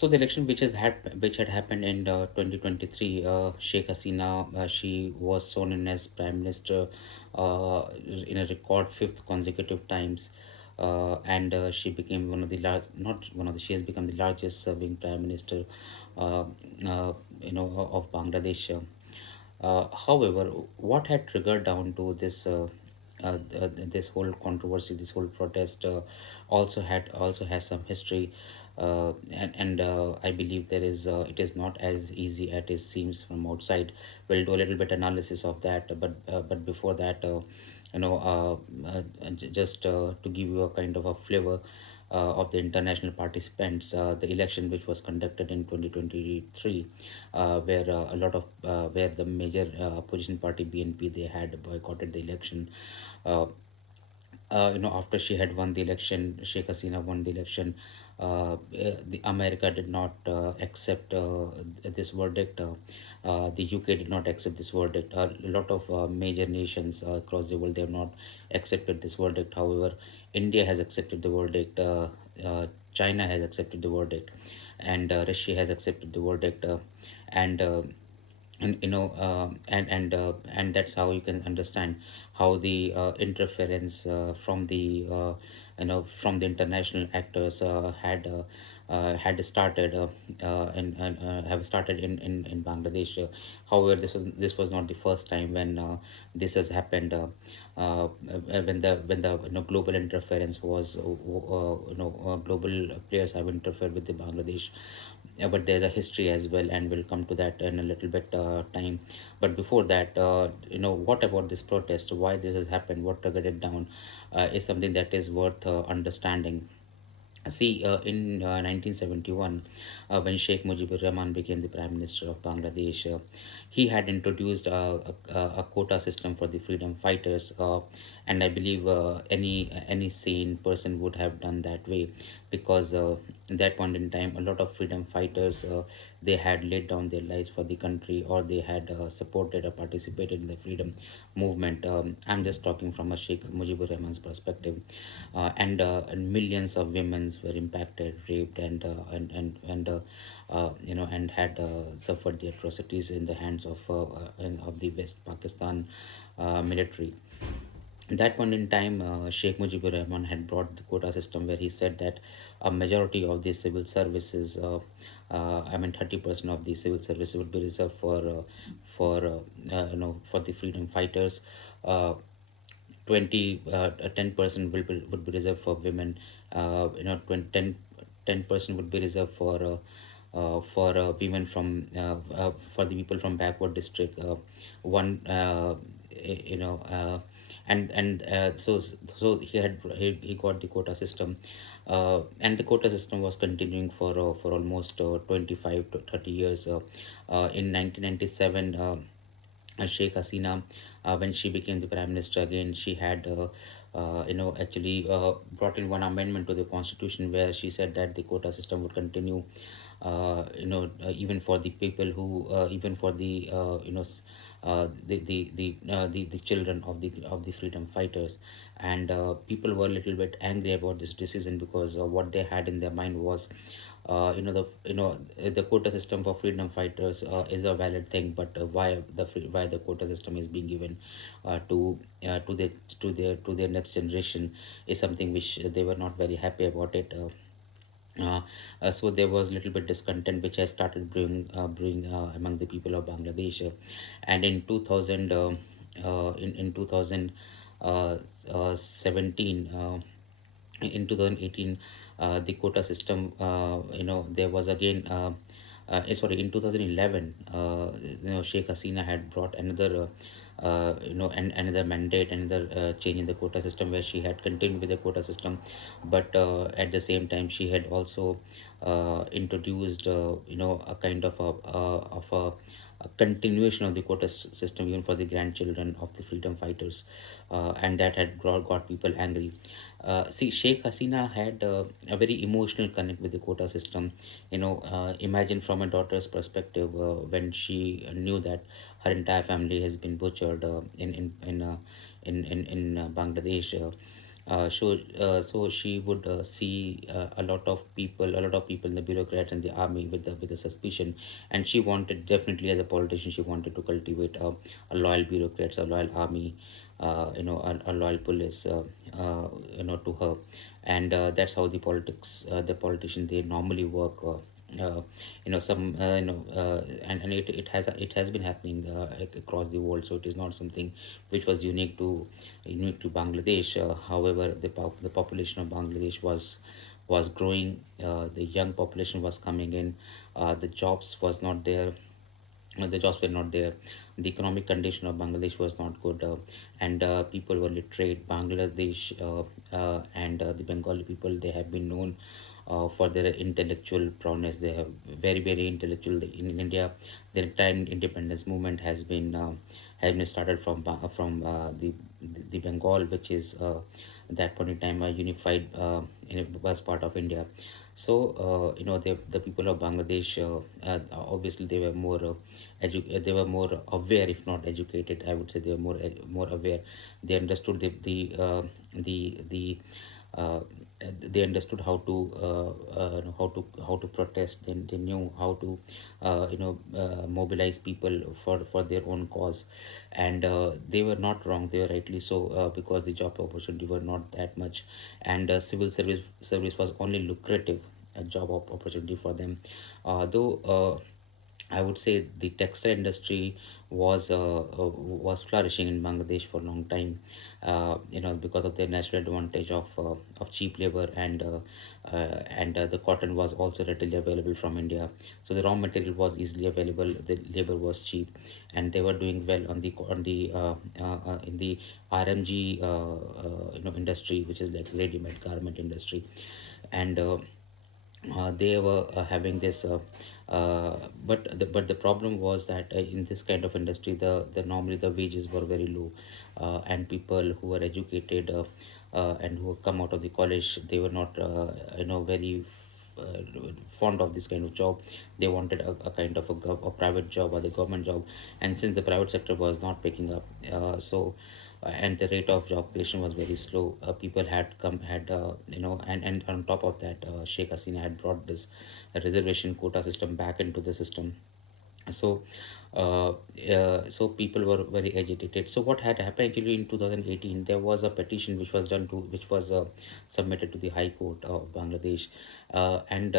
So the election which had happened in 2023, Sheikh Hasina, she was sworn in as prime minister in a record fifth consecutive times, and she became one of the large, not one of the, she has become the largest serving prime minister, uh, of Bangladesh. However, what had triggered down to this whole controversy, this whole protest, also has some history, and I believe it is not as easy as it seems from outside. We'll do a little bit analysis of that, but before that, just to give you a kind of a flavor of the international participants, the election which was conducted in 2023, where a lot of where the major opposition party BNP, they had boycotted the election. Uh, After she had won the election, Sheikh Hasina won the election. The America did not accept this verdict. The UK did not accept this verdict. A lot of major nations across the world, they have not accepted this verdict. However, India has accepted the verdict. China has accepted the verdict, and Russia has accepted the verdict. And and you know and that's how you can understand how the interference from the international actors had started and have started in Bangladesh. However, this was not the first time when this has happened, when the global interference was global players have interfered with the Bangladesh. But there's a history as well, and we'll come to that in a little bit time. But before that, what about this protest, why this has happened, what triggered it down, is something that is worth understanding. See, in 1971, when Sheikh Mujibur Rahman became the Prime Minister of Bangladesh, he had introduced a quota system for the freedom fighters, and I believe any sane person would have done that way, because at that point in time, a lot of freedom fighters, they had laid down their lives for the country, or they had supported or participated in the freedom movement. I'm just talking from a Sheikh Mujibur Rahman's perspective, and millions of women were impacted, raped, and had suffered the atrocities in the hands of the West Pakistan military. At that point in time, Sheikh Mujibur Rahman had brought the quota system, where he said that a majority of the civil services, 30% of the civil services would be reserved for the freedom fighters. Uh, 10% would be reserved for women. 10% would be reserved for women for the people from backward district. One you know and so he got the quota system, and the quota system was continuing for almost 25 to 30 years. In 1997, Sheikh Hasina, when she became the prime minister again, she had actually brought in one amendment to the constitution, where she said that the quota system would continue, even for the people who, even for the the children of the freedom fighters. And people were a little bit angry about this decision, because what they had in their mind was, the quota system for freedom fighters is a valid thing, but why the quota system is being given to their next generation, is something which they were not very happy about it. So there was a little bit discontent which has started brewing among the people of Bangladesh. And in 2000 in 2017, in 2018, the quota system, there was again, sorry, in 2011, Sheikh Hasina had brought another another mandate, another change in the quota system, where she had continued with the quota system. But at the same time, she had also introduced a kind a continuation of the quota system, even for the grandchildren of the freedom fighters, and that had got people angry. See, Sheikh Hasina had a very emotional connect with the quota system. Imagine from a daughter's perspective, when she knew that her entire family has been butchered in Bangladesh. So she would see a lot of people in the bureaucrats and the army with the suspicion, and she wanted, definitely as a politician, she wanted to cultivate a loyal bureaucrats, a loyal army, a loyal police, to her, and that's how the politician, they normally work. Some and it has been happening across the world, so it is not something which was unique to Bangladesh. However, the population of Bangladesh was growing. The young population was coming in. The jobs was not there. The jobs were not there. The economic condition of Bangladesh was not good, and people were literate. Bangladesh and the Bengali people, they have been known for their intellectual prowess. They have very intellectual. In India, the entire independence movement has been started from the Bengal, which is at that point in time a unified was part of India. So the people of Bangladesh, obviously they were they were more aware, if not educated. I would say they were more aware. They understood uh, they understood how to protest. They knew how to mobilize people for their own cause, and they were not wrong. They were rightly so, because the job opportunity were not that much, and civil service was only lucrative a opportunity for them. Though I would say the textile industry was flourishing in Bangladesh for a long time, because of their natural advantage of cheap labor, and the cotton was also readily available from India. So the raw material was easily available, the labor was cheap, and they were doing well on the in the RMG industry, which is like ready-made garment industry, and they were having this but the problem was that in this kind of industry, the normally the wages were very low, and people who were educated and who come out of the college, they were not very uh, fond of this kind of job. They wanted a kind of a private job or the government job, and since the private sector was not picking up, and the rate of job creation was very slow, people had come had and on top of that, Sheikh Hasina had brought this reservation quota system back into the system. So so people were very agitated. So what had happened actually in 2018, there was a petition which was submitted to the High Court of Bangladesh, and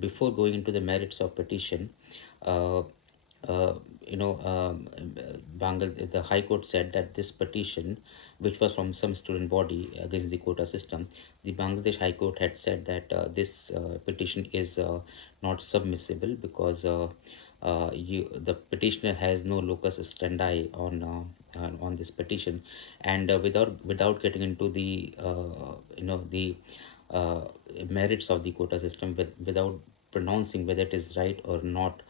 before going into the merits of petition, uh, uh, the High Court said that this petition, which was from some student body against the quota system, the Bangladesh High Court had said that this petition is not submissible, because the petitioner has no locus standi on this petition, and without getting into the uh, merits of the quota system, without pronouncing whether it is right or not,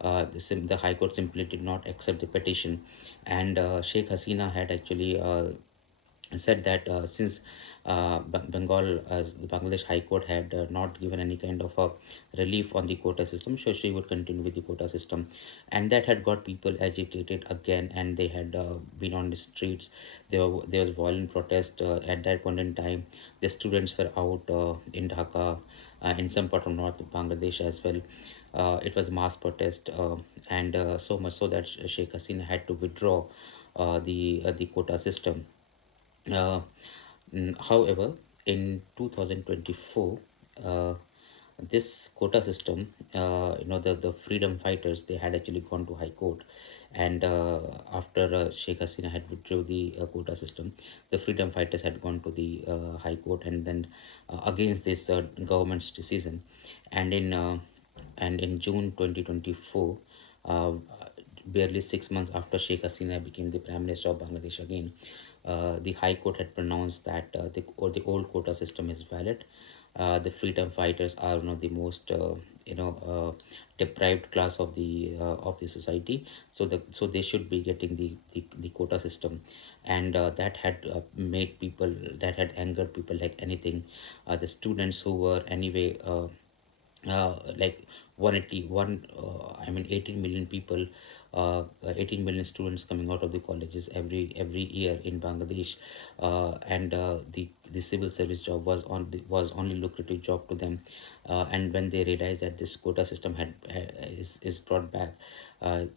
the High Court simply did not accept the petition, and Sheikh Hasina had actually said that since the Bangladesh High Court had not given any kind of a relief on the quota system, so she would continue with the quota system, and that had got people agitated again, and they had been on the streets. There was violent protest at that point in time. The students were out in Dhaka, in some part of north of Bangladesh as well. It was mass protest, and so much so that Sheikh Hasina had to withdraw the quota system. uh, However, in 2024, uh, this quota system, the freedom fighters, they had actually gone to High Court, and after Sheikh Hasina had withdrew the quota system, the freedom fighters had gone to the High Court, and then against this government's decision, and in June 2024, uh, barely 6 months after Sheikh Hasina became the Prime Minister of Bangladesh again, the High Court had pronounced that the old quota system is valid. The freedom fighters are one of the most deprived class of the society, so they should be getting the quota system, and that had angered people like anything. The students who were anyway like 181 I mean 18 million people, 18 million students coming out of the colleges every year in Bangladesh, and the civil service job was only lucrative job to them, and when they realized that this quota system is brought back,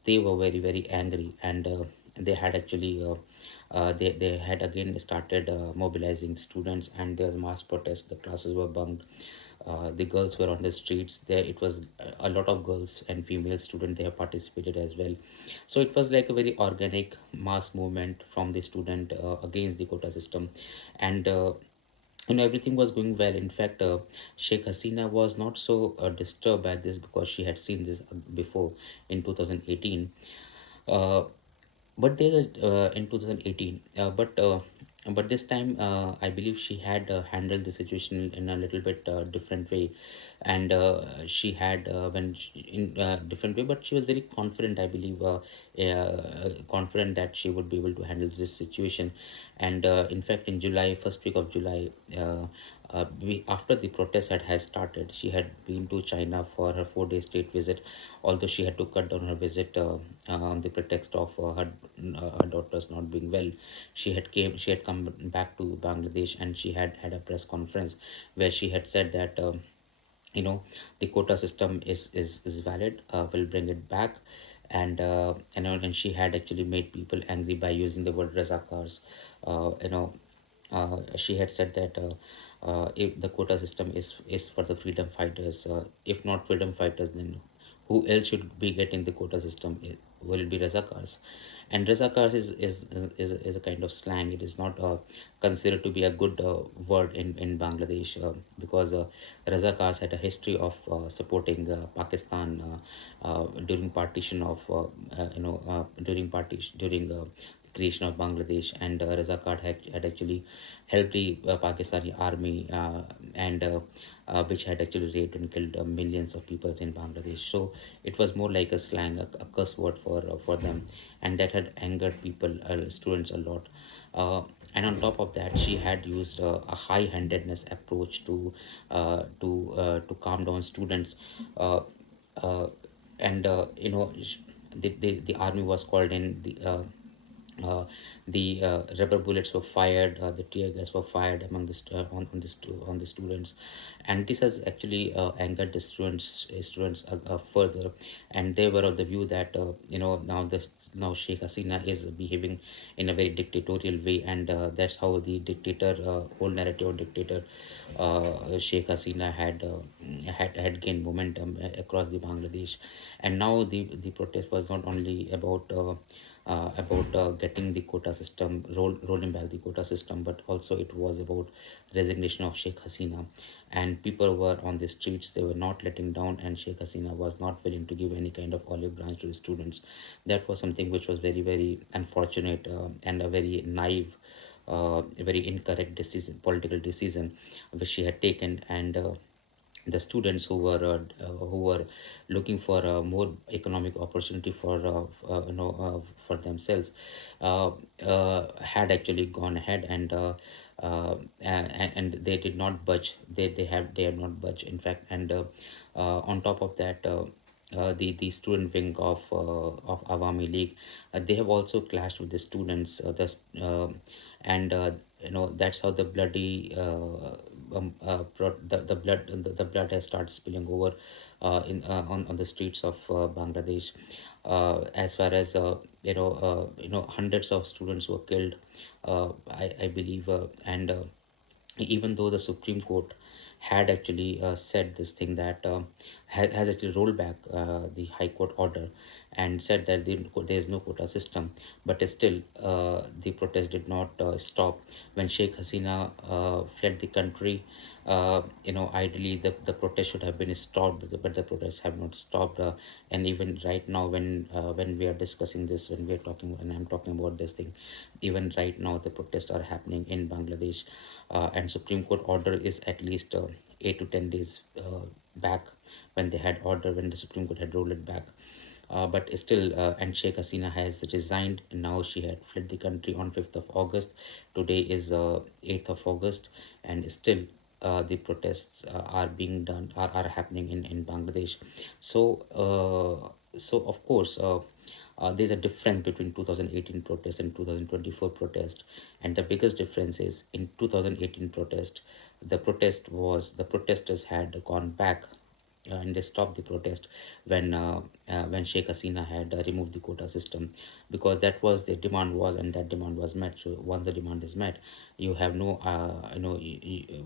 they were very angry, and they had actually they had again started mobilizing students, and there was mass protest. The classes were bunked, the girls were on the streets there. It was a lot of girls and female students, they have participated as well. So it was like a very organic mass movement from the student against the quota system. And everything was going well. In fact, Sheikh Hasina was not so disturbed by this, because she had seen this before in 2018. uh, but there is in 2018, but this time I believe she had handled the situation in a little bit different way, and she had in different way, but she was very confident, I believe, confident that she would be able to handle this situation. And in fact, in July, first week of July, after the protest has started, she had been to China for her 4 day state visit, although she had to cut down her visit on the pretext of her daughter's not being well. She had come back to Bangladesh, and she had had a press conference where she had said that the quota system is valid, will bring it back. And she had actually made people angry by using the word razakars. She had said that if the quota system is for the freedom fighters, if not freedom fighters, then who else should be getting the quota system? Will it be razakars? And razakars is a kind of slang. It is not considered to be a good word in Bangladesh, because razakars had a history of supporting Pakistan during partition of during creation of Bangladesh. And Raza Khan had actually helped the Pakistani army, and which had actually raped and killed millions of people in Bangladesh. So it was more like a slang, a curse word for them, and that had angered people, students a lot. And on top of that, she had used a high-handedness approach to calm down students. Uh, uh, and the army was called in. The rubber bullets were fired, the tear gas were fired among on the students, and this has actually angered the students further, and they were of the view that now Sheikh Hasina is behaving in a very dictatorial way, and that's how the dictator, whole narrative of dictator Sheikh Hasina had gained momentum across the Bangladesh. And now the protest was not only about getting the quota system, rolling back the quota system, but also it was about resignation of Sheikh Hasina. And people were on the streets, they were not letting down, and Sheikh Hasina was not willing to give any kind of olive branch to the students. That was something which was very unfortunate, and a very naive, a very incorrect decision, political decision, which she had taken. And the students who were looking for a more economic opportunity for themselves, had actually gone ahead, and they did not budge. They had not budged, in fact. And on top of that, the student wing of Awami League, they have also clashed with the students. And that's how the bloody the blood has started spilling over on the streets of Bangladesh. As far as hundreds of students were killed, I believe, and even though the Supreme Court had actually said this thing, that has actually rolled back the High Court order and said that there is no quota system, but still the protest did not stop. When Sheikh Hasina fled the country, ideally the protest should have been stopped, but the protests have not stopped. And even right now, when we are discussing this, when I'm talking about this thing, even right now the protests are happening in Bangladesh. And Supreme Court order is at least 8 to 10 days back, when the Supreme Court had rolled it back. But still, and Sheikh Hasina has resigned, and now she had fled the country on 5th of August. Today is 8th of August, and still the protests are being done, are happening in Bangladesh. So of course, there's a difference between 2018 protest and 2024 protest, and the biggest difference is in 2018 protest, the protesters had gone back, and they stopped the protest when Sheikh Hasina had removed the quota system, because that was the demand was, and that demand was met. So once the demand is met, you have no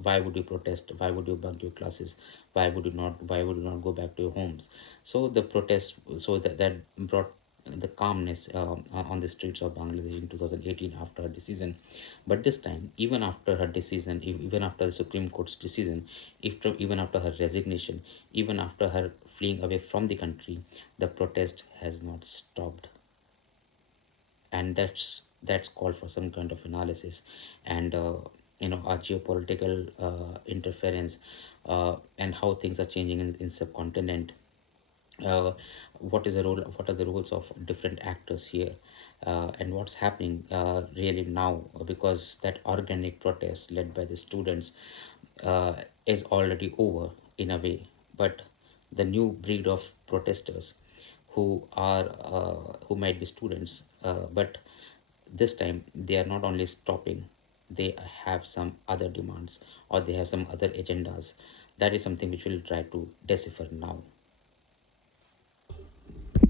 why would you protest? Why would you bunk your classes? Why would you not go back to your homes? So the protest, that brought the calmness on the streets of Bangladesh in 2018 after her decision. But this time, even after her decision, even after the Supreme Court's decision, even after her resignation, even after her fleeing away from the country, the protest has not stopped. And that's called for some kind of analysis, and our geopolitical interference, and how things are changing in subcontinent. uh, what are the roles of different actors here, and what's happening really now, because that organic protest led by the students uh, is already over in a way. But the new breed of protesters, who might be students, but this time they are not only stopping, they have some other demands, or they have some other agendas. That is something which we'll try to decipher now.